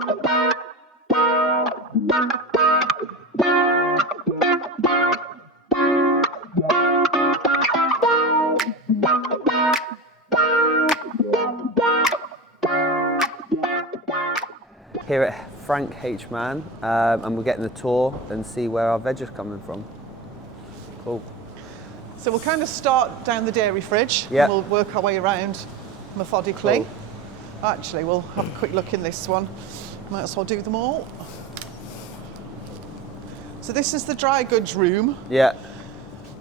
Here at Frank H Mann, and we're getting a tour and see where our veg is coming from. Cool. So we'll kind of start down the dairy fridge, Yeah. and we'll work our way around methodically. Cool. Actually, we'll have a quick look in this one. Might as well do them all. So this is the dry goods room. Yeah.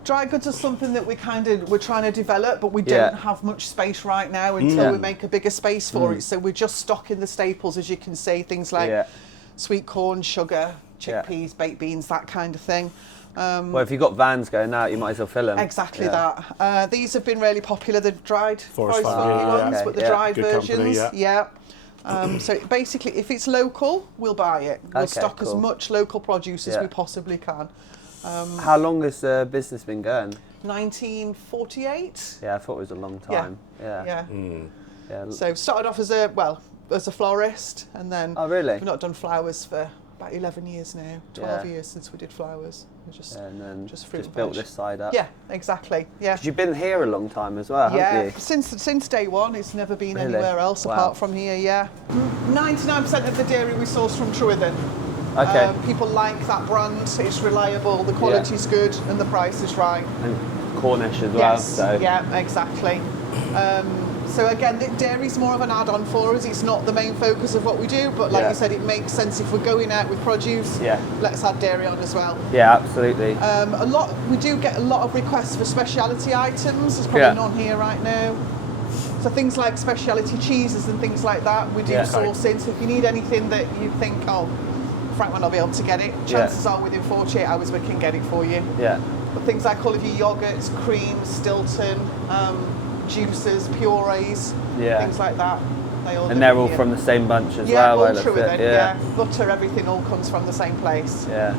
Dry goods are something that we're trying to develop, but we don't have much space right now until we make a bigger space for it. So we're just stocking the staples, as you can see, things like sweet corn, sugar, chickpeas, baked beans, that kind of thing. Well, if you've got vans going out, you might as well fill them. Exactly that. These have been really popular, the dried forest funky ones, okay. but the dried Good versions. company, So basically, if it's local, we'll buy it. We'll stock as much local produce as we possibly can. How long has the business been going? 1948. Yeah, I thought it was a long time. Yeah. So started off as a florist, and then we've not done flowers for about 11 years now. 12 years since we did flowers. We and then just fruit and built veg. this side up. Yeah, exactly. Yeah. 'Cause you've been here a long time as well, haven't you? Since day one. It's never been anywhere else apart from here. Yeah. 99% of the dairy we source from Trewithen. Okay. People like that brand. It's reliable. The quality's good, and the price is right. And Cornish as well. Yes. So. Yeah. Exactly. So again, the dairy's more of an add-on for us. It's not the main focus of what we do, but like you said, it makes sense if we're going out with produce. Yeah. Let's add dairy on as well. Yeah, absolutely. We do get a lot of requests for specialty items. There's probably none here right now. So things like specialty cheeses and things like that, we do source in. So if you need anything that you think, oh, Frank might not be able to get it, chances are within 48 hours we can get it for you. Yeah. But things like all of your yogurts, creams, Stilton, juices, purees, things like that. They're all from the same bunch as well. All true then. Yeah, butter, everything all comes from the same place. Yeah.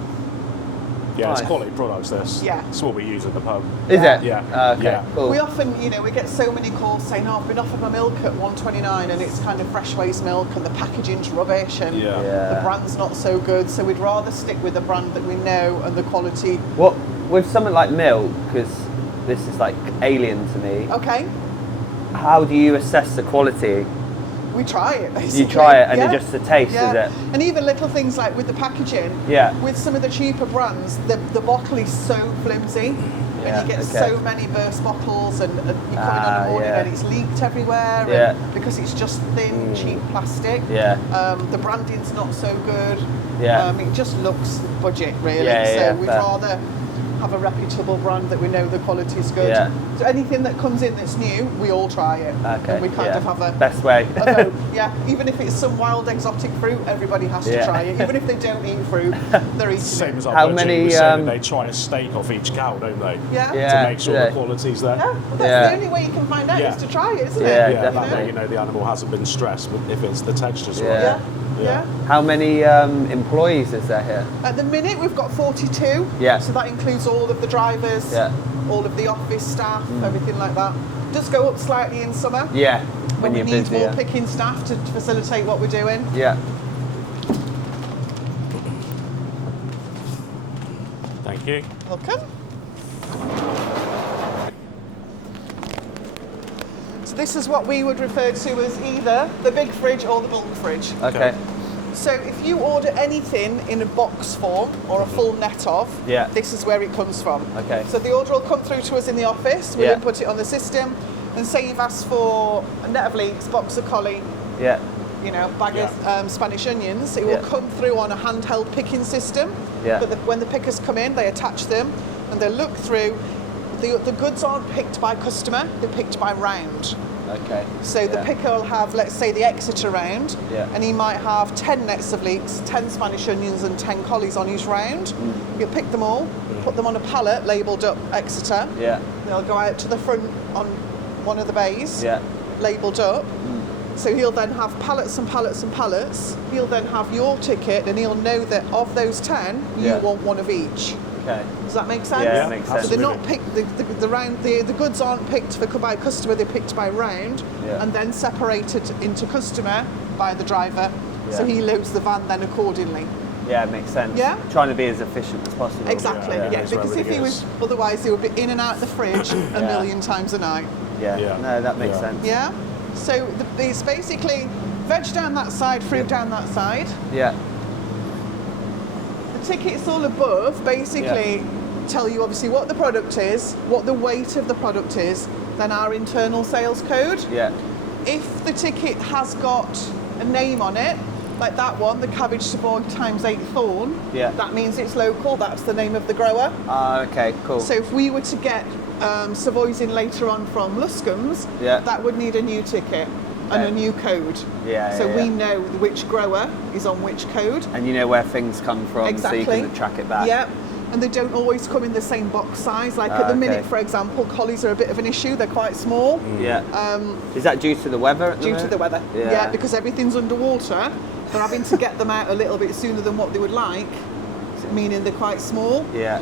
Yeah, it's quality products. This. Yeah. It's what we use at the pub. Is it? Yeah. Okay. Yeah. Cool. We often, we get so many calls saying, "Oh, I've been offered my milk at 1.29, and it's kind of fresh waste milk, and the packaging's rubbish, and the brand's not so good." So we'd rather stick with the brand that we know and the quality. What with something like milk, because this is like alien to me. Okay. How do you assess the quality? We try it, basically. You try it and it's just the taste, is it? And even little things like with the packaging, with some of the cheaper brands, the bottle is so flimsy, and you get so many burst bottles, and you put it on the morning and it's leaked everywhere, and because it's just thin, cheap plastic. The branding's not so good. It just looks budget, really. So we'd rather have a reputable brand that we know the quality is good. So anything that comes in that's new, we all try it. Okay. And we kind of have a best way. a vote. Even if it's some wild exotic fruit, everybody has to try it. Even if they don't eat fruit, they're eating Same it. as our How budget, many, we're saying they try a steak off each cow, don't they? To make sure the quality's there. Well, that's the only way you can find out is to try it, isn't it? Yeah, definitely. The animal hasn't been stressed, but if it's the texture's right. Yeah. How many employees is there here? At the minute, we've got 42. So that includes all of the drivers, all of the office staff, everything like that. Does go up slightly in summer. When we need more picking staff to facilitate what we're doing. Thank you. Welcome. So this is what we would refer to as either the big fridge or the bulk fridge. Okay. So if you order anything in a box form or a full net of, this is where it comes from. Okay. So the order will come through to us in the office, we'll input it on the system, and say you've asked for a net of leeks, box of collie, bag of Spanish onions, it will come through on a handheld picking system. But when the pickers come in, they attach them and they look through. The goods aren't picked by customer, they're picked by round. Okay. So the picker will have, let's say, the Exeter round, and he might have 10 nets of leeks, 10 Spanish onions and 10 collies on his round. He'll pick them all, put them on a pallet labelled up Exeter. They'll go out to the front on one of the bays, labelled up. So he'll then have pallets and pallets and pallets. He'll then have your ticket, and he'll know that of those 10, you want one of each. Okay. Does that make sense? Yeah, it makes sense. So they're not picked. The goods aren't picked by customer. They're picked by round, and then separated into customer by the driver, So he loads the van then accordingly. Yeah, it makes sense. Yeah. Trying to be as efficient as possible. Exactly. Yeah. Because if he was, otherwise he would be in and out the fridge a million times a night. Yeah. No, that makes sense. Yeah. So it's basically veg down that side, fruit down that side. Yeah. The tickets all above basically tell you obviously what the product is, what the weight of the product is, then our internal sales code. Yeah. If the ticket has got a name on it, like that one, the cabbage Savoy ×8 Thorn, that means it's local, that's the name of the grower. Okay, cool. So if we were to get Savoys in later on from Luscombe's, that would need a new ticket and a new code. So we know which grower is on which code. And you know where things come from, so you can track it back. Yeah. And they don't always come in the same box size. Like at the minute, for example, collies are a bit of an issue. They're quite small. Yeah. Is that due to the weather at the moment? Due to the weather. Yeah, because everything's underwater. They're having to get them out a little bit sooner than what they would like, meaning they're quite small. Yeah.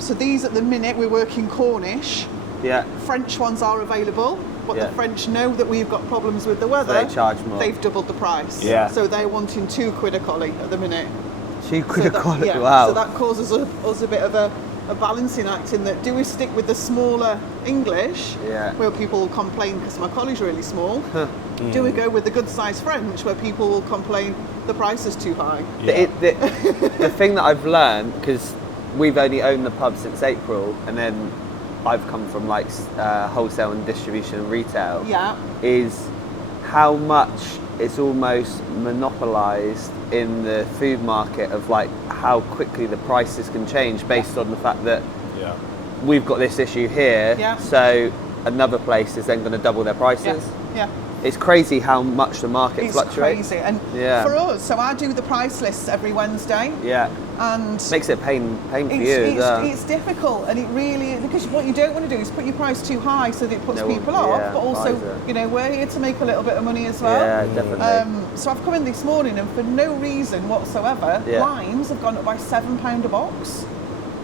So these at the minute, we're working Cornish. Yeah. French ones are available, but the French know that we've got problems with the weather. So they charge more. They've doubled the price. Yeah. So they're wanting £2 a collie at the minute. £2 a collie, wow. So that causes us a bit of a balancing act in that, do we stick with the smaller English, where people will complain because my collie's really small? Do we go with the good size French, where people will complain the price is too high? The thing that I've learned, because we've only owned the pub since April, and then I've come from like wholesale and distribution and retail, is how much it's almost monopolised in the food market of like how quickly the prices can change based on the fact that we've got this issue here, so another place is then going to double their prices. It's crazy how much the market fluctuates. It's crazy, and for us, so I do the price lists every Wednesday. And makes it a pain for you. It's difficult, and it really, because what you don't want to do is put your price too high so that it puts people off, but also, you know, we're here to make a little bit of money as well. Yeah, definitely. So I've come in this morning, and for no reason whatsoever, limes have gone up by £7 a box.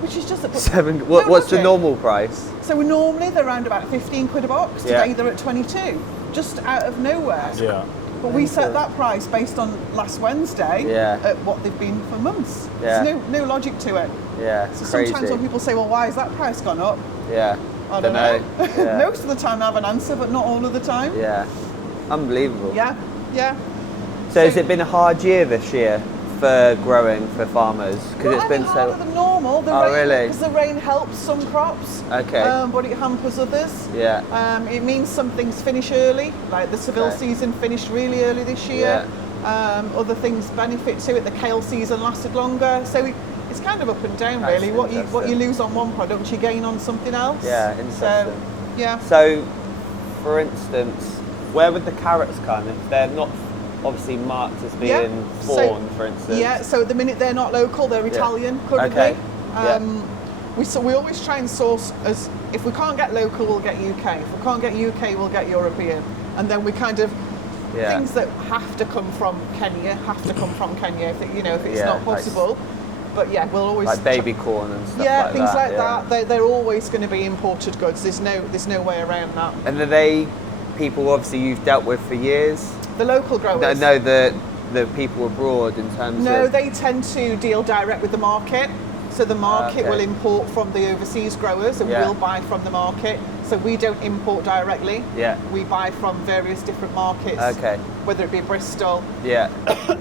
Which is just what's the normal price? So normally they're around about £15 a box. Today they're at 22, just out of nowhere. But we set that price based on last Wednesday at what they've been for months. There's no logic to it. So crazy. Sometimes when people say, well, why has that price gone up? I don't know. Most of the time I have an answer, but not all of the time. Unbelievable. So has it been a hard year this year for growing for farmers? Because it's been harder than normal. Really? Because the rain helps some crops, but it hampers others. It means some things finish early, like the Seville season finished really early this year. Other things benefit to it. The kale season lasted longer, so it's kind of up and down really. What you lose on one product, you gain on something else. Interesting. So, So, for instance, where would the carrots come if they're not obviously marked as being foreign, for instance? So at the minute they're not local, they're Italian currently. We always try and source as, if we can't get local, we'll get UK. If we can't get UK, we'll get European. And then we kind of, things that have to come from Kenya, if it's not possible. But we'll always... Like baby corn and stuff like that. Things like that. They're always going to be imported goods. There's no way around that. And are they people obviously you've dealt with for years? The local growers? No, the people abroad in terms of... No, they tend to deal direct with the market. So the market will import from the overseas growers and we'll buy from the market. So we don't import directly. We buy from various different markets. Whether it be Bristol,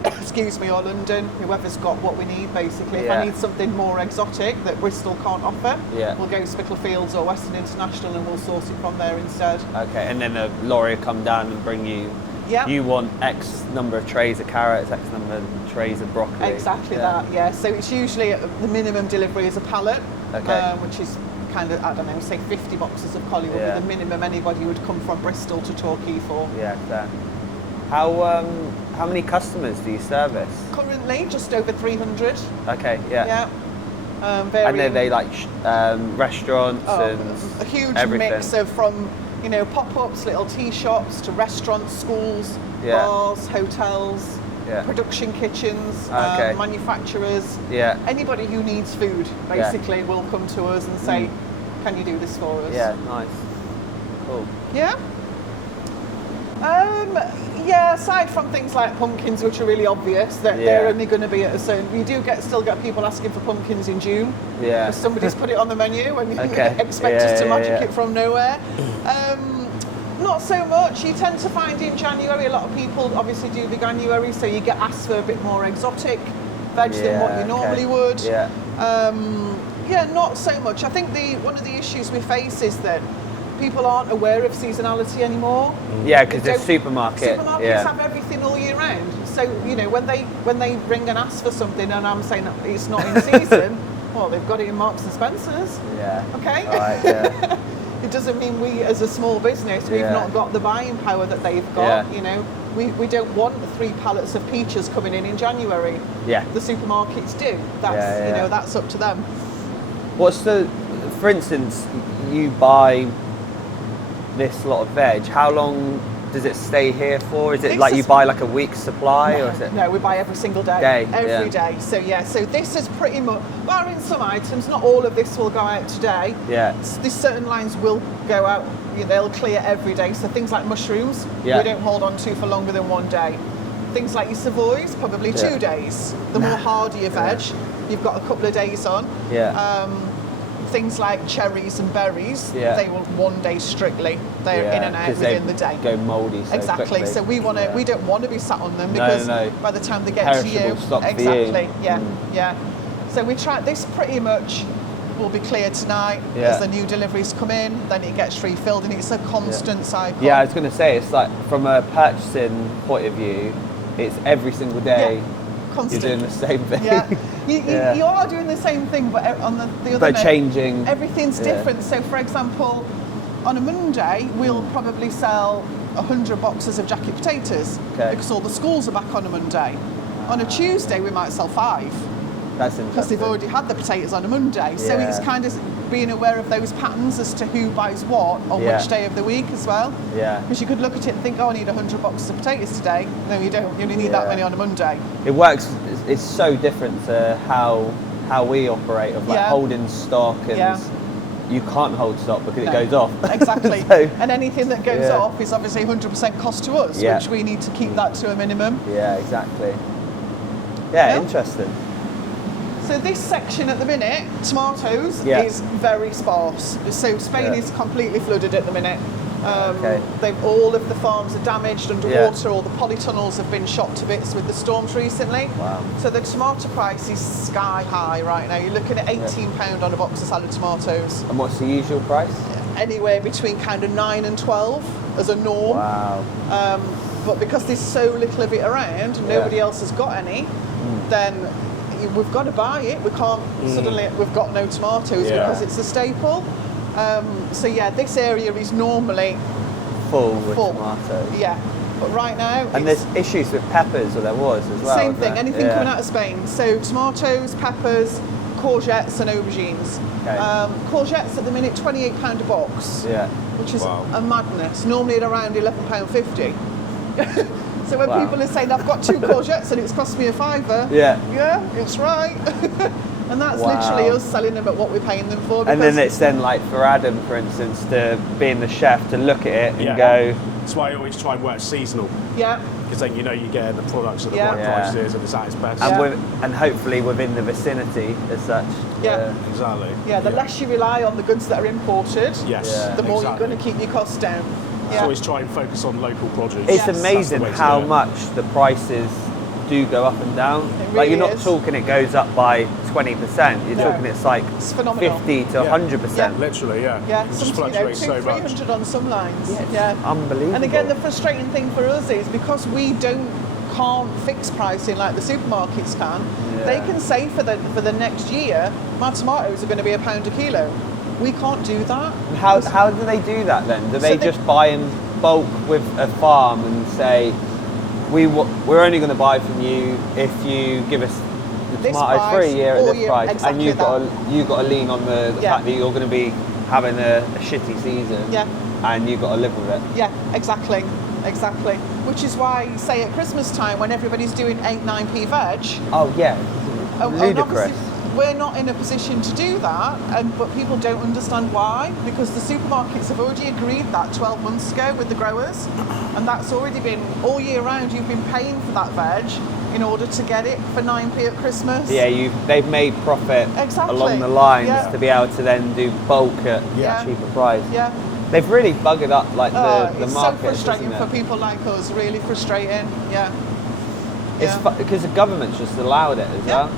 excuse me, or London, whoever's got what we need basically. If I need something more exotic that Bristol can't offer, we'll go to Spitalfields or Western International and we'll source it from there instead. And then a lorry will come down and bring you... You want X number of trays of carrots, X number of trays of broccoli. Exactly that, So it's usually the minimum delivery is a pallet, which is kind of, I don't know, say 50 boxes of collie would be the minimum anybody would come from Bristol to Torquay for. Fair. How many customers do you service? Currently, just over 300. And then they like restaurants and a huge everything. Mix of from pop-ups, little tea shops, to restaurants, schools, bars, hotels, production kitchens, manufacturers. Anybody who needs food basically will come to us and say, can you do this for us? Nice. Cool. Yeah, aside from things like pumpkins, which are really obvious that they're only going to be at a certain. You do still get people asking for pumpkins in June. Yeah. Because somebody's put it on the menu and you expect us to magic it from nowhere. Not so much. You tend to find in January, a lot of people obviously do the January, so you get asked for a bit more exotic veg than what you normally would. Yeah, not so much. I think one of the issues we face is that people aren't aware of seasonality anymore. Yeah, because the supermarkets have everything all year round. So, you know, when they ring and ask for something and I'm saying it's not in season, well, they've got it in Marks and Spencer's. Yeah. Okay? Right, yeah. It doesn't mean we, as a small business, we've not got the buying power that they've got. You know, we don't want 3 pallets of peaches coming in January. Yeah. The supermarkets do. That's you know, that's up to them. For instance, you buy this lot of veg, how long does it stay here for? Is it like you buy like a week's supply? No, or is it? No, we buy every single day. Every day. So so this is pretty much, barring some items, not all of this will go out today. Yeah. These certain lines will go out, they'll clear every day. So things like mushrooms, we don't hold on to for longer than 1 day. Things like your Savoys, probably 2 days. The more hardier veg, you've got a couple of days on. Things like cherries and berries, they will 1 day strictly. They're in and out within the day. Go mouldy so quickly. So we don't want to be sat on them because by the time they get to you, stock for you. Yeah. So we try this pretty much will be clear tonight as the new deliveries come in, then it gets refilled and it's a constant cycle. Yeah, I was going to say, it's like from a purchasing point of view, it's every single day you're doing the same thing. You are doing the same thing, but on the other but note, changing. Everything's different. So, for example, on a Monday, we'll probably sell 100 boxes of jacket potatoes because all the schools are back on a Monday. On a Tuesday, we might sell 5. That's interesting. Because they've already had the potatoes on a Monday. So it's kind of being aware of those patterns as to who buys what on which day of the week as well. Yeah. Because you could look at it and think, oh, I need 100 boxes of potatoes today. No, you don't. You only need that many on a Monday. It works. It's so different to how we operate of like holding stock and you can't hold stock because it goes off. Exactly. And anything that goes off is obviously 100% cost to us, which we need to keep that to a minimum. Yeah, exactly. Yeah, interesting. So this section at the minute, tomatoes, is very sparse. So Spain is completely flooded at the minute. All of the farms are damaged underwater, all the polytunnels have been shot to bits with the storms recently. Wow. So the tomato price is sky high right now. You're looking at £18 on a box of salad tomatoes. And what's the usual price? Anywhere between kind of 9 and 12 as a norm. Wow. But because there's so little of it around, nobody else has got any, then we've got to buy it. We can't suddenly, we've got no tomatoes because it's a staple. So this area is normally full with tomatoes. Yeah, but right now... And there's issues with peppers, or there was as well. Same thing, anything coming out of Spain. So tomatoes, peppers, courgettes and aubergines. Okay. Courgettes at the minute, £28 a box, which is a madness. Normally at around £11.50. So when people are saying, I've got 2 courgettes and it's cost me £5, it's right. And that's literally us selling them at what we're paying them for. And then it's like for Adam, for instance, to being the chef, to look at it and go... That's why I always try and work seasonal. Yeah. Because then you get the products at the right prices and it's at its best. And hopefully within the vicinity as such. Yeah. Exactly. Yeah, the less you rely on the goods that are imported, the more you're going to keep your costs down. So always try and focus on local produce. It's amazing how much the prices do go up and down. Really like you're not talking it goes up by 20%. You're talking it's like 50 to 100%. Literally, yeah. It just fluctuates so much. 300 on some lines. Yeah. Unbelievable. And again, the frustrating thing for us is because we can't fix pricing like the supermarkets can. They can say for the next year, my tomatoes are going to be £1 a kilo. We can't do that. How do they do that then? Do they just buy in bulk with a farm and say, we're only going to buy from you if you give us the tomatoes for a year at this price, exactly, and you've got to lean on the fact that you're going to be having a shitty season, and you've got to live with it. Yeah, exactly. Which is why, say at Christmas time, when everybody's doing 8-9p veg. Oh yeah, ludicrous. we're not in a position to do that, but people don't understand why, because the supermarkets have already agreed that 12 months ago with the growers, and that's already been all year round. You've been paying for that veg in order to get it for 9p at Christmas. Yeah, they've made profit along the lines to be able to then do bulk at a cheaper price. Yeah. They've really buggered up like the it's market. It's so frustrating for people like us. Really frustrating. Yeah. It's because the government's just allowed it as well,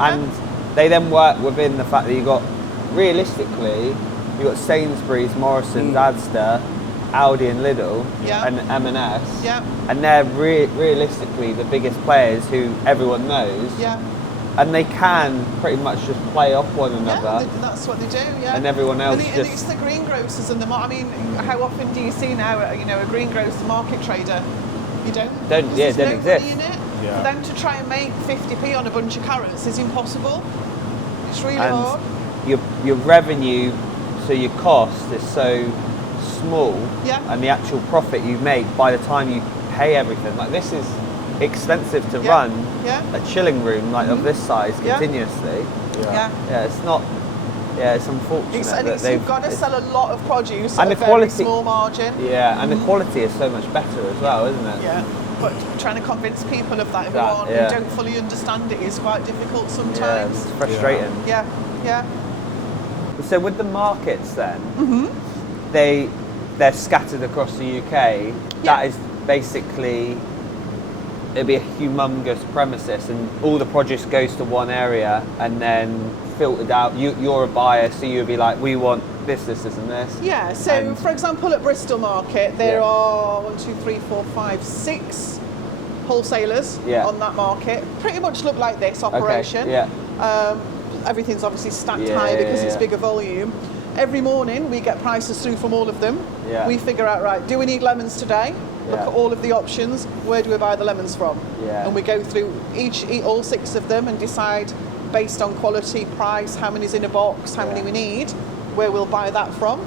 and they then work within the fact that realistically, you've got Sainsbury's, Morrison's, Asda, Aldi and Lidl, and M&S, and they're realistically the biggest players who everyone knows, and they can pretty much just play off one another. Yeah, that's what they do, and everyone else and it's the greengrocers and I mean, how often do you see now, a greengrocer market trader? You don't? Don't exist. In it. For them to try and make 50p on a bunch of carrots is impossible. It's really hard. Your revenue, so your cost is so small, and the actual profit you make by the time you pay everything. Like, this is expensive to run a chilling room of this size continuously. It's not. Yeah, it's unfortunate. You've got to sell a lot of produce and at a very small margin. Yeah, and the quality is so much better as well, isn't it? Yeah, but trying to convince people of that who don't fully understand it is quite difficult sometimes. Yeah, it's frustrating. Yeah. So with the markets then, they're scattered across the UK. That is basically, it'll be a humongous premises, and all the produce goes to one area and then filtered out. You're a buyer, so you'll be like, we want this, and this. Yeah, so for example at Bristol Market there are 1, 2, 3, 4, 5, 6 wholesalers on that market. Pretty much look like this operation. Everything's obviously stacked high because it's bigger volume. Every morning we get prices through from all of them. We figure out, right, do we need lemons today? Look at all of the options. Where do we buy the lemons from? And we go through all 6 of them and decide, based on quality, price, how many's in a box, how many we need, where we'll buy that from.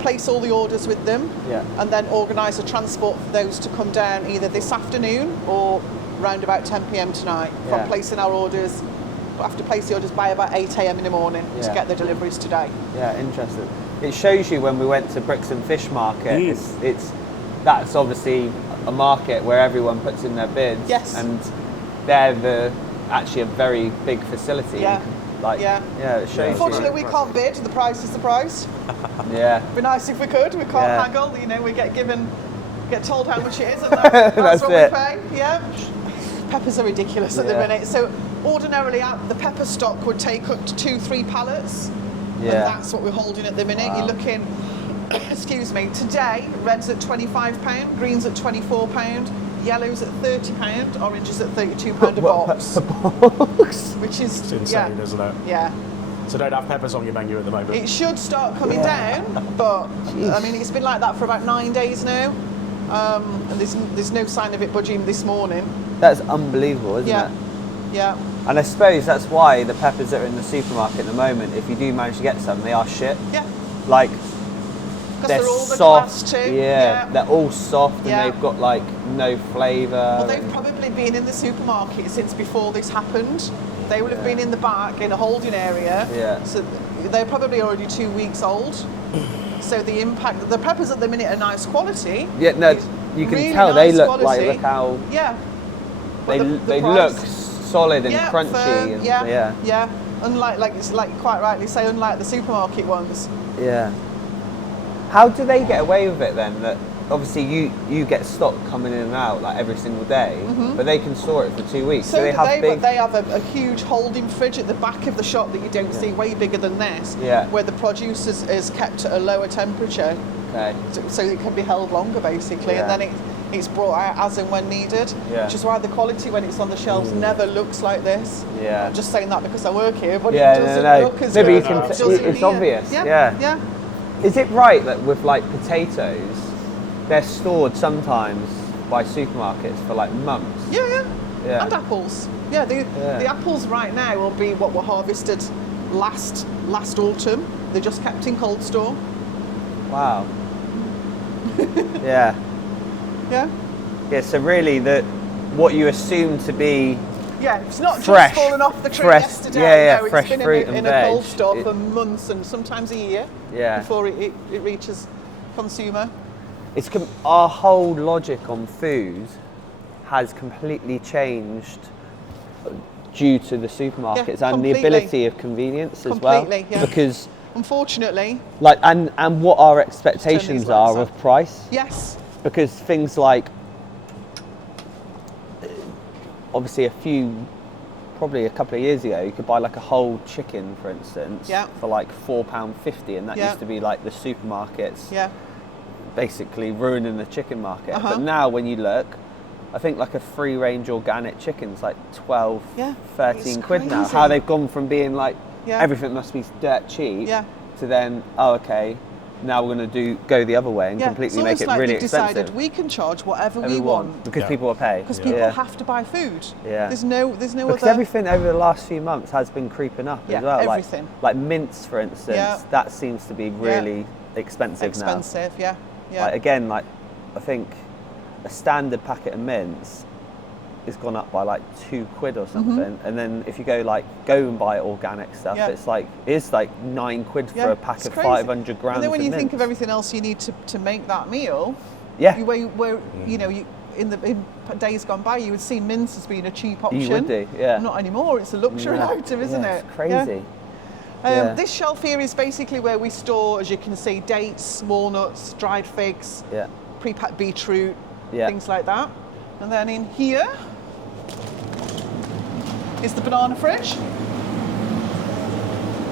Place all the orders with them, and then organise a transport for those to come down either this afternoon or round about 10 p.m. tonight. From placing our orders, we have to place the orders by about 8 a.m. in the morning to get the deliveries today. Yeah, interesting. It shows you when we went to Brixton Fish Market, that's obviously a market where everyone puts in their bids. Yes. And they're actually a very big facility. It shows. Unfortunately, we can't bid. The price is the price. It'd be nice if we could. We can't haggle. We get told how much it is, and that's what we pay. Yeah. Peppers are ridiculous at the minute. So ordinarily, the pepper stock would take up to 2-3 pallets, and that's what we're holding at the minute. Wow. You're looking. Excuse me. Today, red's at £25, greens at £24. Yellows at £30, oranges at £32 a box. A box? Which is it's insane, isn't it? Yeah. So don't have peppers on your menu at the moment? It should start coming down, but I mean, it's been like that for about 9 days now. And there's no sign of it budging this morning. That's unbelievable, isn't it? Yeah. And I suppose that's why the peppers that are in the supermarket at the moment, if you do manage to get some, they are shit. Yeah. Like, they're all soft. They're all soft, and they've got like no flavour. Well, they've probably been in the supermarket since before this happened. They would have been in the back in a holding area. So they're probably already 2 weeks old. So the impact, the peppers at the minute are nice quality. Yeah, no, you can really tell nice they look quality. like, look how they look solid and crunchy. Firm, and Unlike quite rightly say, unlike the supermarket ones. Yeah. How do they get away with it then? That obviously you get stock coming in and out like every single day, but they can store it for 2 weeks. So they have a huge holding fridge at the back of the shop that you don't see, way bigger than this, where the produce is kept at a lower temperature, so it can be held longer basically, and then it's brought out as and when needed, which is why the quality when it's on the shelves never looks like this. I'm just saying that because I work here, but it doesn't look as good. It's obvious. Yeah. Is it right that with like potatoes, they're stored sometimes by supermarkets for like months? Yeah. And apples. The apples right now will be what were harvested last autumn. They're just kept in cold store. Wow. Yeah. So really, what you assume to be Yeah, it's not just fallen off the tree yesterday. No, fresh it's been fruit in a cold store for months and sometimes a year before it reaches consumer. Our whole logic on food has completely changed due to the supermarkets and the ability of convenience as well. Yeah. Because unfortunately, and what our expectations are of price. Yes. Because things like, obviously probably a couple of years ago, you could buy like a whole chicken, for instance, for like £4.50, and that used to be like the supermarkets basically ruining the chicken market. But now when you look, I think like a free range organic chicken's like 12, 13 quid now. How they've gone from being like everything must be dirt cheap to then, now we're going to go the other way and completely make it really expensive. Decided we can charge whatever we want because people will pay. Because people have to buy food. Yeah. There's no because everything over the last few months has been creeping up as well. Everything. Like mince, for instance, that seems to be really expensive now. Expensive, yeah. Like, again, like I think a standard packet of mince is gone up by like £2 or something, and then if you go and buy organic stuff, it's like £9 for a pack of 500 grams. And then when you think of everything else you need to make that meal, in days gone by, you would see mince as being a cheap option. You would do, Not anymore. It's a luxury item, isn't it? It's crazy. This shelf here is basically where we store, as you can see, dates, walnuts, dried figs, pre-packed beetroot, things like that. And then in here is the banana fridge.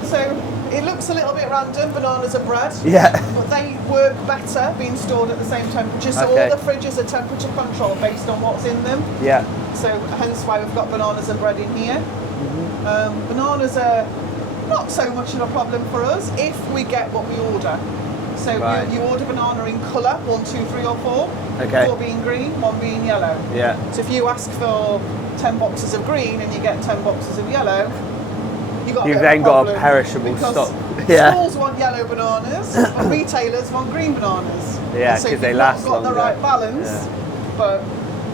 So it looks a little bit random, bananas and bread. Yeah. But they work better being stored at the same temperature. So all the fridges are temperature controlled based on what's in them. Yeah. So hence why we've got bananas and bread in here. Bananas are not so much of a problem for us if we get what we order. So you order banana in colour, 1, 2, 3 or 4. Okay. 4 being green, 1 being yellow. Yeah. So if you ask for 10 boxes of green and you get 10 boxes of yellow, you've then got a perishable stock. Schools want yellow bananas, and retailers want green bananas. Yeah, because they last longer. Got the right balance, but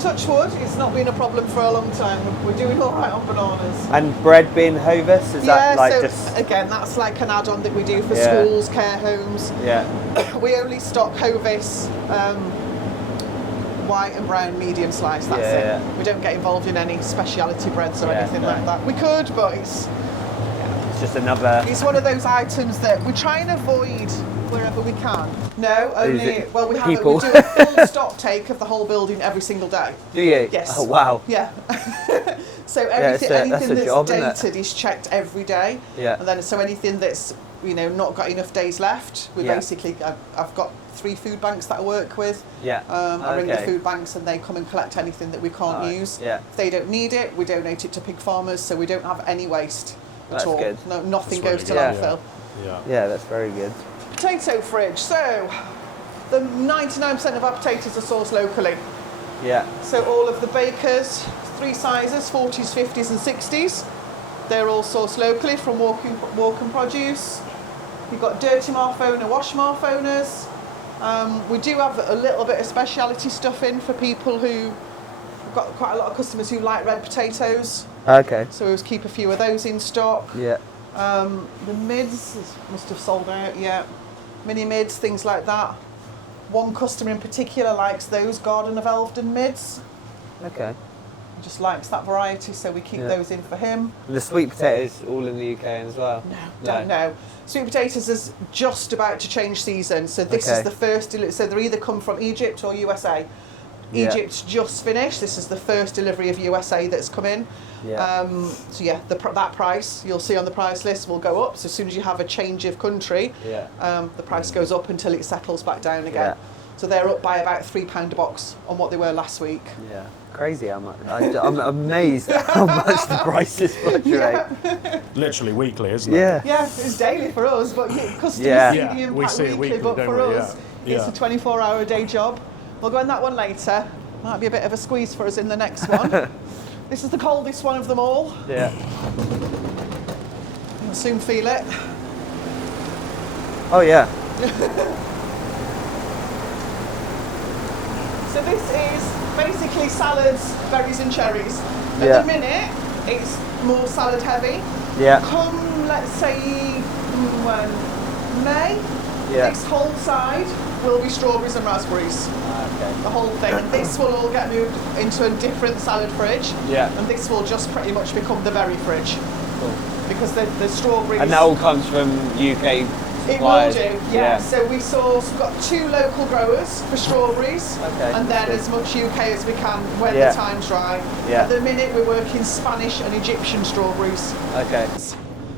touch wood, it's not been a problem for a long time. We're doing all right on bananas. And bread being Hovis, is that like just... Again, that's like an add-on that we do for schools, care homes. Yeah. We only stock Hovis, white and brown medium slice, that's it. Yeah. We don't get involved in any speciality breads or anything like that. We could, but it's just another... It's one of those items that we try and avoid wherever we can. No, only... Well, we do a full stock take of the whole building every single day. Do you? Yes. Oh, wow. Yeah. So anything that's dated is checked every day. Yeah. And then so anything that's, not got enough days left, we basically... I've got 3 food banks that I work with. Yeah. I ring the food banks and they come and collect anything that we can't use. Yeah. If they don't need it, we donate it to pig farmers, so we don't have any waste at all. Good. No, nothing goes to landfill. Yeah, that's very good. Potato fridge. So, the 99% of our potatoes are sourced locally. Yeah. So all of the bakers, 3 sizes, 40s, 50s and 60s, they're all sourced locally from Walk and Produce. We've got dirty Marfona, wash Marfonas. We do have a little bit of speciality stuff in for people we've got quite a lot of customers who like red potatoes. Okay. So we always keep a few of those in stock. Yeah. The mids must have sold out, mini mids, things like that. One customer in particular likes those Garden of Elvedon mids. Okay. He just likes that variety, so we keep those in for him. And the sweet potatoes all in the UK as well? No, don't know. Sweet potatoes is just about to change season, so this is the first. So they either come from Egypt or USA. Egypt's just finished. This is the first delivery of USA that's come in. Yeah. That price you'll see on the price list will go up. So as soon as you have a change of country, the price goes up until it settles back down again. Yeah. So they're up by about £3 a box on what they were last week. Yeah, crazy how much. I'm amazed at how much the prices fluctuate. Literally weekly, isn't it? Yeah, it's daily for us, but customers see the impact we see it weekly, but for us, it's a 24-hour-a-day job. We'll go on that one later. Might be a bit of a squeeze for us in the next one. This is the coldest one of them all. Yeah. You'll soon feel it. Oh yeah. So this is basically salads, berries and cherries. At the minute, it's more salad heavy. Yeah. Come, let's say, May, this whole side will be strawberries and raspberries. Okay. The whole thing. And this will all get moved into a different salad fridge. Yeah. And this will just pretty much become the berry fridge. Cool. Because the strawberries... And that all comes from UK suppliers? It will do, yeah. So we've got 2 local growers for strawberries. Okay. And then as much UK as we can when the time's right. Yeah. At the minute we're working Spanish and Egyptian strawberries. Okay.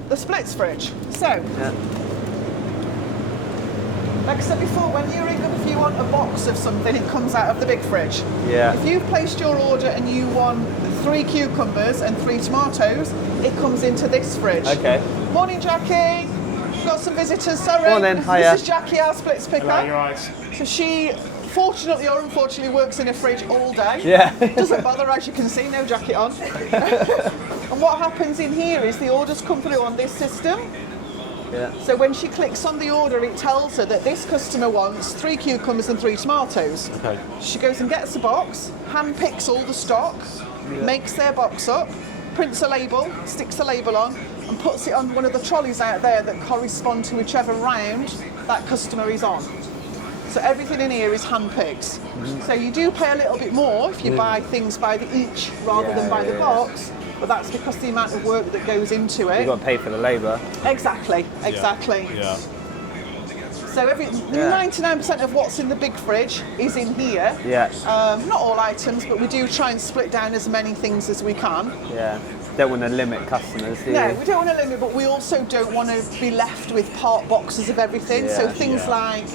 The splits fridge. So... Like I said before, if you want a box of something, it comes out of the big fridge. Yeah. If you've placed your order and you want 3 cucumbers and 3 tomatoes, it comes into this fridge. Okay. Morning, Jackie. Got some visitors, sorry. Morning, hiya. This is Jackie, our splits picker. Hello, you're right. So she, fortunately or unfortunately, works in a fridge all day. Yeah. Doesn't bother, as you can see, no jacket on. And what happens in here is the orders come through on this system. Yeah. So when she clicks on the order, it tells her that this customer wants 3 cucumbers and 3 tomatoes. Okay. She goes and gets a box, hand picks all the stock, makes their box up, prints a label, sticks a label on, and puts it on one of the trolleys out there that correspond to whichever round that customer is on. So everything in here is hand picked. So you do pay a little bit more if you buy things by the each rather than by the box. But that's because the amount of work that goes into it. You've got to pay for the labour. Exactly. Yeah. So 99% of what's in the big fridge is in here. Yeah. Not all items, but we do try and split down as many things as we can. Yeah. Don't want to limit customers, do you? No, we don't want to limit, but we also don't want to be left with part boxes of everything. So things like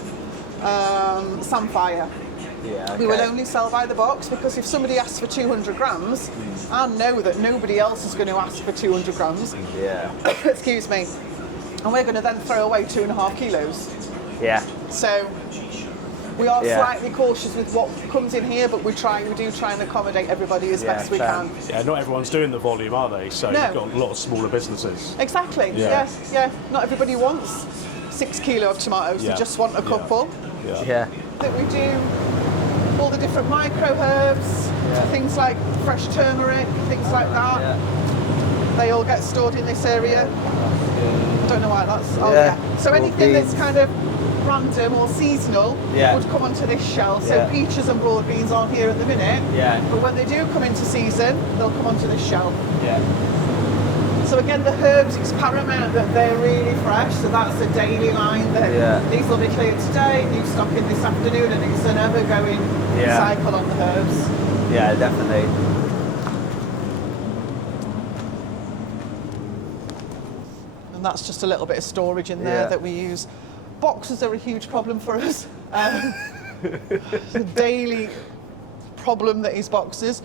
samphire. Yeah, okay. We will only sell by the box because if somebody asks for 200 grams, I know that nobody else is going to ask for 200 grams. Yeah. Excuse me. And we're going to then throw away 2.5 kilos. Yeah. So we are slightly cautious with what comes in here, but we do try and accommodate everybody as best we can. Yeah, not everyone's doing the volume, are they? So you've got a lot of smaller businesses. Exactly. Yeah. Not everybody wants 6 kilo of tomatoes. They just want a couple. Yeah. That we do all the different micro herbs, things like fresh turmeric, things like that. Yeah. They all get stored in this area. Don't know why that's. Oh yeah. So anything that's kind of random or seasonal would come onto this shelf. So peaches and broad beans aren't here at the minute. Yeah. But when they do come into season, they'll come onto this shelf. Yeah. So again, the herbs, it's paramount that they're really fresh. So that's a daily line that these will be cleared today, new stock in this afternoon, and it's an ever-going cycle on the herbs. Yeah, definitely. And that's just a little bit of storage in there that we use. Boxes are a huge problem for us. The daily problem that is boxes.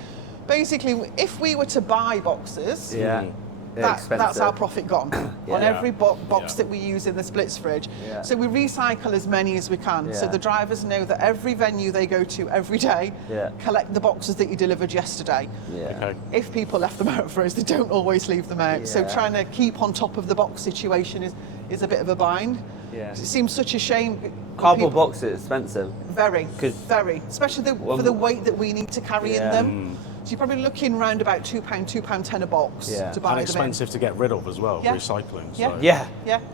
Basically, if we were to buy boxes, that's our profit gone on every box that we use in the splits fridge. Yeah. So we recycle as many as we can. So the drivers know that every venue they go to every day collect the boxes that you delivered yesterday. Yeah. Okay. If people left them out for us, they don't always leave them out. Yeah. So trying to keep on top of the box situation is a bit of a bind. Yeah. It seems such a shame. Cardboard boxes are expensive. Very, especially for the weight that we need to carry in them. So you're probably looking around about £2.10 a box to buy them. And expensive to get rid of as well, recycling. So. Yeah.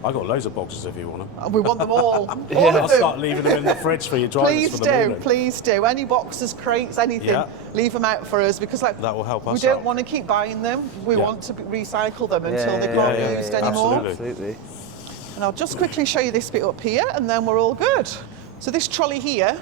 I got loads of boxes if you want them. We want them all. I'll start leaving them in the fridge for your drivers for the morning. Please do. Any boxes, crates, anything, leave them out for us because that will help us. We don't want to keep buying them. We want to recycle them until they can't be used anymore. Absolutely. And I'll just quickly show you this bit up here, and then we're all good. So this trolley here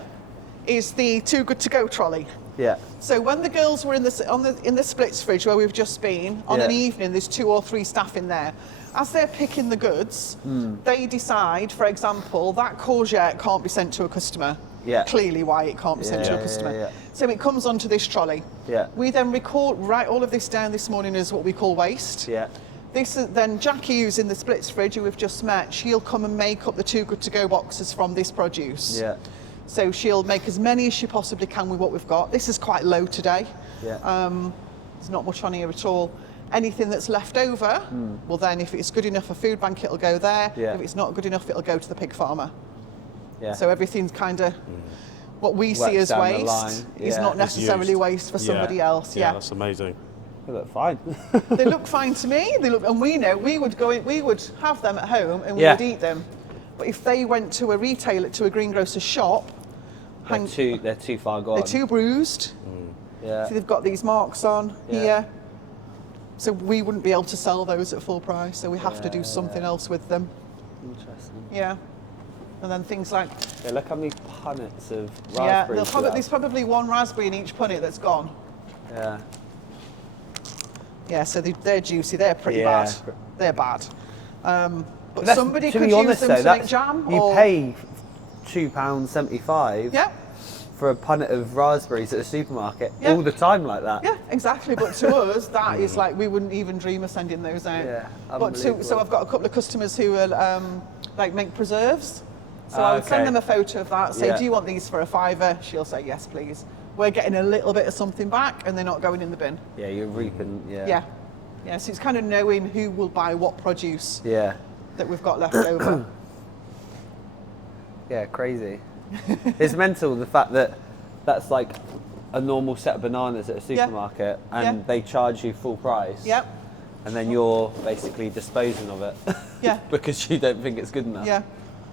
is the Too Good To Go trolley. Yeah. So when the girls were in the splits fridge where we've just been, on an evening, there's 2 or 3 staff in there. As they're picking the goods, they decide, for example, that courgette can't be sent to a customer. Yeah. Clearly why it can't be sent to a customer. So it comes onto this trolley. Yeah. We then write all of this down this morning as what we call waste. Yeah. This is then Jackie, who's in the splits fridge, who we've just met, she'll come and make up the Too Good To Go boxes from this produce. Yeah. So she'll make as many as she possibly can with what we've got. This is quite low today. Yeah. There's not much on here at all. Anything that's left over, well then if it's good enough for food bank, it'll go there. Yeah. If it's not good enough, it'll go to the pig farmer. Yeah. So everything's kind of, what we see as waste is not necessarily waste for somebody else. Yeah, that's amazing. They look fine. They look fine to me. And we know we would have them at home and we would eat them. But if they went to a retailer, to a greengrocer's shop, they're too far gone. They're too bruised. Yeah. So they've got these marks on here. So we wouldn't be able to sell those at full price. So we have to do something else with them. Interesting. Yeah. And then things like... Yeah, look how many punnets of raspberries. Yeah, there's probably one raspberry in each punnet that's gone. Yeah. Yeah, so they're juicy. They're pretty bad. They're bad. But somebody could use them to make jam. You pay £2.75 for a punnet of raspberries at a supermarket all the time like that. Yeah, exactly. But to us, that is like, we wouldn't even dream of sending those out. Yeah, but so I've got a couple of customers who will like make preserves. So I would send them a photo of that, say, do you want these for a £5? She'll say, yes, please. We're getting a little bit of something back and they're not going in the bin. Yeah, you're reaping, Yeah, so it's kind of knowing who will buy what produce that we've got left over. Yeah, crazy. It's mental, the fact that that's like a normal set of bananas at a supermarket and they charge you full price. Yep. And then you're basically disposing of it. Because you don't think it's good enough. Yeah.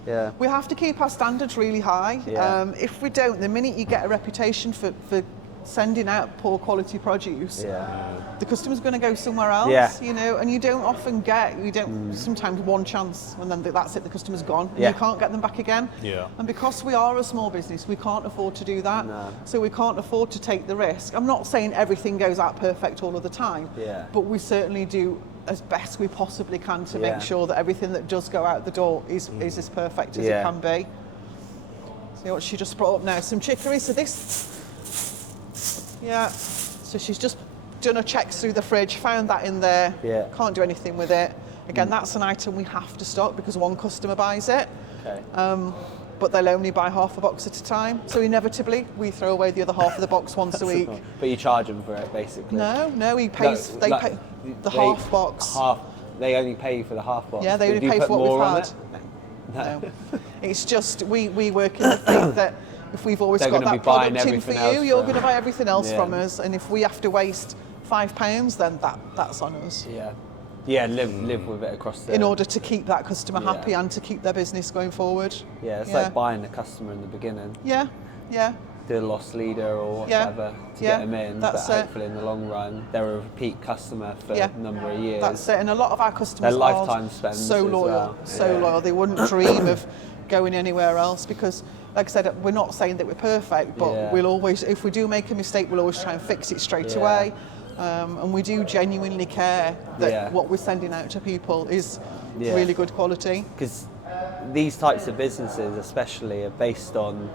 Yeah. We have to keep our standards really high. Yeah. If we don't, the minute you get a reputation for sending out poor quality produce, the customer's going to go somewhere else, you know, and you don't often get, sometimes one chance and then that's it, the customer's gone and you can't get them back again. Yeah. And because we are a small business, we can't afford to do that. No. So we can't afford to take the risk. I'm not saying everything goes out perfect all of the time, but we certainly do as best we possibly can to make sure that everything that does go out the door is as perfect as it can be. See what she just brought up now, some chicory. So this, so she's just done a check through the fridge, found that in there, can't do anything with it. Again, that's an item we have to stock because one customer buys it. Okay. But they'll only buy half a box at a time. So inevitably, we throw away the other half of the box once a week. But you charge them for it, basically? No, he pays, they pay the half box. They only pay for the half box? Yeah, they only pay for what we've had. No. It's just, we work in the thing that if we've always got that product in for you, you're going to buy everything else from us. And if we have to waste £5, then that's on us. Yeah, live with it across the... In order to keep that customer happy and to keep their business going forward. Yeah, it's like buying a customer in the beginning. Yeah. Do a loss leader or whatever to get them in, but hopefully in the long run, they're a repeat customer for a number of years. That's it, and a lot of our customers their lifetime spends so loyal, loyal. They wouldn't dream of going anywhere else because, like I said, we're not saying that we're perfect, but we'll always, if we do make a mistake, we'll always try and fix it straight away. And we do genuinely care that what we're sending out to people is really good quality. Because these types of businesses especially are based on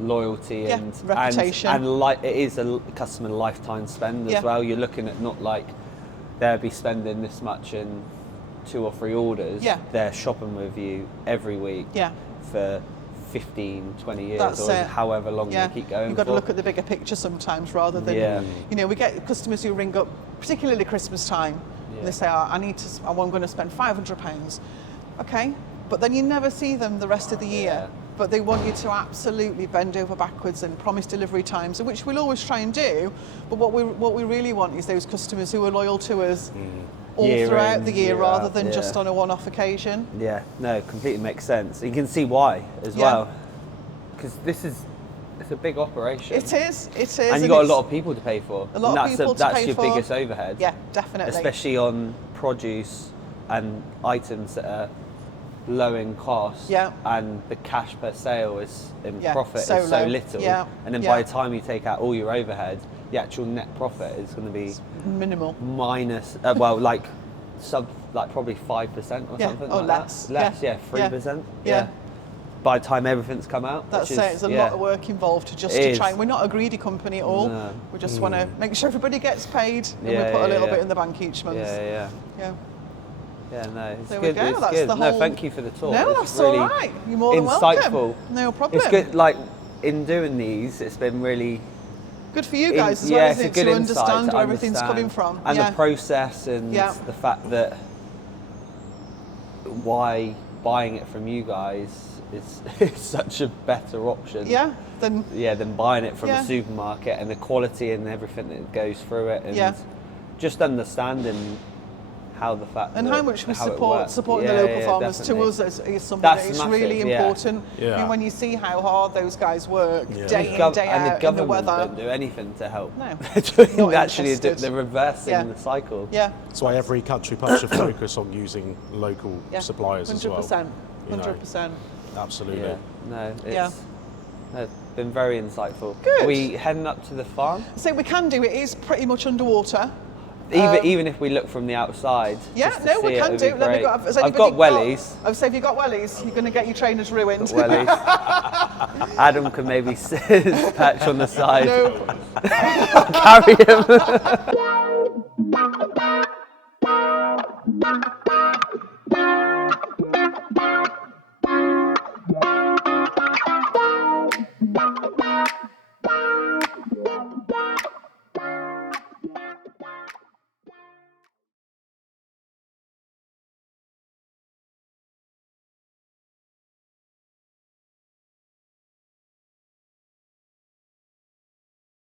loyalty and reputation. And it is a customer lifetime spend as well. You're looking at not like they'll be spending this much in 2 or 3 orders. They're shopping with you every week for 15, 20 years or however long they keep going. You've got to look at the bigger picture sometimes rather than, you know, we get customers who ring up, particularly Christmas time, and they say, I'm going to spend £500. Okay, but then you never see them the rest of the year. But they want you to absolutely bend over backwards and promise delivery times, which we'll always try and do. But what we really want is those customers who are loyal to us all throughout the year rather than just on a one-off occasion. Yeah, no, completely makes sense. You can see why as well, because it's a big operation. It is. And you've got a lot of people to pay for. A lot of people to pay for. That's your biggest overhead. Yeah, definitely. Especially on produce and items that are low in cost, and the cash per sale is in profit is so little, and then by the time you take out all your overhead, the actual net profit is going to be minimal, minus probably 5% or something or like less, 3%. By the time everything's come out, that's it. There's a lot of work involved to try. We're not a greedy company at all. No. We just want to make sure everybody gets paid, and we put a little bit in the bank each month. Yeah, no, it's there good. It's good. No, thank you for the talk. No, that's really all right. You're more than insightful. Welcome. No problem. It's good. Like in doing these, it's been really good for you guys as well, isn't it, to understand where everything's coming from and the process and the fact that why buying it from you guys is such a better option. Than buying it from a supermarket, and the quality and everything that goes through it. And just understanding how the fact and how much we supporting the local farmers definitely. To us is something that is really important. Yeah. I mean, when you see how hard those guys work day in, day and out the in the weather. don't do anything to help. No, They're reversing the cycle. Yeah, that's why every country pub should focus on using local suppliers 100%, as well. 100%. Absolutely. Yeah. No, it's been very insightful. Good. Are we heading up to the farm? So we can do. It is pretty much underwater. Even if we look from the outside. Yeah, no, we can do. I've got wellies. I've said, if you've got wellies, you're going to get your trainers ruined. Wellies. Adam can maybe perch on the side. No. Carry him.